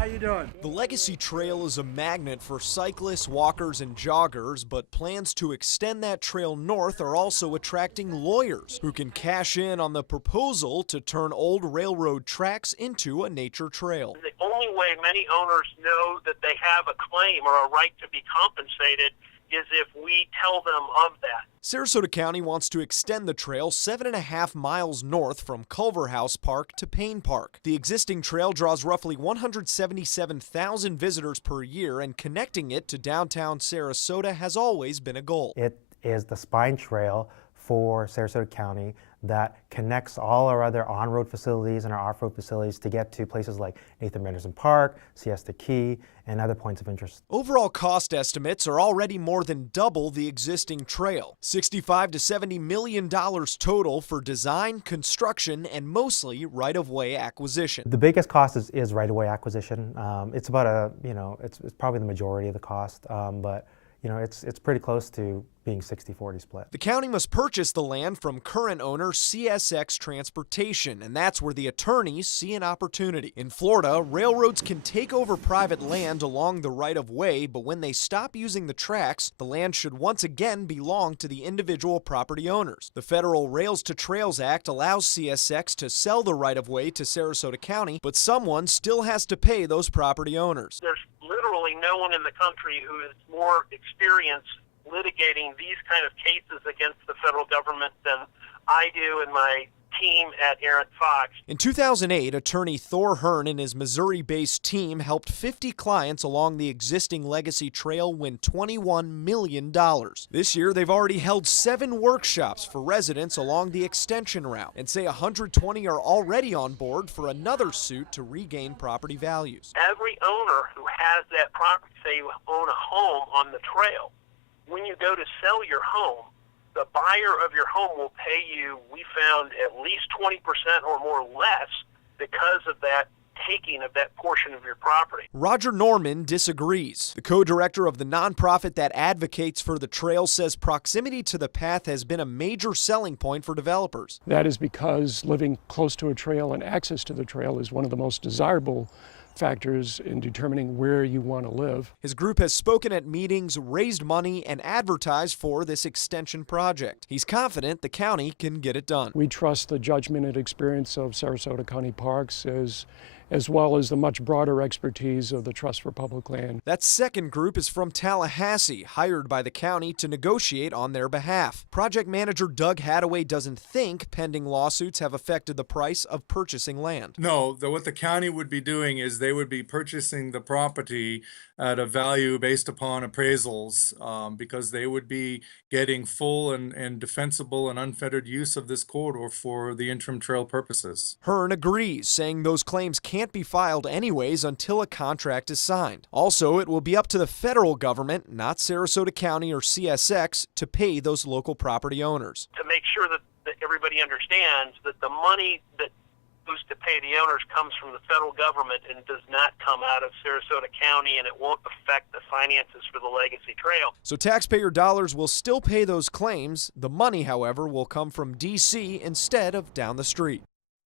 How you doing? The Legacy Trail is a magnet for cyclists, walkers, and joggers, but plans to extend that trail north are also attracting lawyers who can cash in on the proposal to turn old railroad tracks into a nature trail. The only way many owners know that they have a claim or a right to be compensated is if we tell them of that. Sarasota County wants to extend the trail 7.5 miles north from Culver House Park to Payne Park. The existing trail draws roughly 177,000 visitors per year, and connecting it to downtown Sarasota has always been a goal. It is the spine trail for Sarasota County that connects all our other on-road facilities and our off-road facilities to get to places like Nathan Menderson Park, Siesta Key, and other points of interest. Overall cost estimates are already more than double the existing trail. $65 to $70 million total for design, construction, and mostly right-of-way acquisition. The biggest cost is right-of-way acquisition. It's about it's probably the majority of the cost, but it's pretty close to being 60-40 split. The county must purchase the land from current owner CSX Transportation, and that's where the attorneys see an opportunity. In Florida, railroads can take over private land along the right-of-way, but when they stop using the tracks, the land should once again belong to the individual property owners. The Federal Rails to Trails Act allows CSX to sell the right-of-way to Sarasota County, but someone still has to pay those property owners. There's literally no one in the country who is more experienced litigating these kind of cases against the federal government than I do and my team at Aaron Fox. In 2008, attorney Thor Hearn and his Missouri-based team helped 50 clients along the existing Legacy Trail win $21 million. This year, they've already held 7 workshops for residents along the extension route, and say 120 are already on board for another suit to regain property values. Every owner who has that property, say you own a home on the trail, when you go to sell your home, the buyer of your home will pay you, we found, at least 20% or more less because of that taking of that portion of your property. Roger Norman disagrees. The co-director of the nonprofit that advocates for the trail says proximity to the path has been a major selling point for developers. That is because living close to a trail and access to the trail is one of the most desirable factors in determining where you want to live. His group has spoken at meetings, raised money, and advertised for this extension project. He's confident the county can get it done. We trust the judgment and experience of Sarasota County Parks as well as the much broader expertise of the Trust for Public Land. That second group is from Tallahassee, hired by the county to negotiate on their behalf. Project manager Doug Hadaway doesn't think pending lawsuits have affected the price of purchasing land. No, what the county would be doing is they would be purchasing the property at a value based upon appraisals, because they would be getting full and defensible and unfettered use of this corridor for the interim trail purposes. Hearn agrees, saying those claims can't be filed anyways until a contract is signed. Also, it will be up to the federal government, not Sarasota County or CSX, to pay those local property owners. To make sure that everybody understands that the money that goes to pay the owners comes from the federal government and does not come out of Sarasota County, and it won't affect the finances for the Legacy Trail. So taxpayer dollars will still pay those claims. The money, however, will come from D.C. instead of down the street.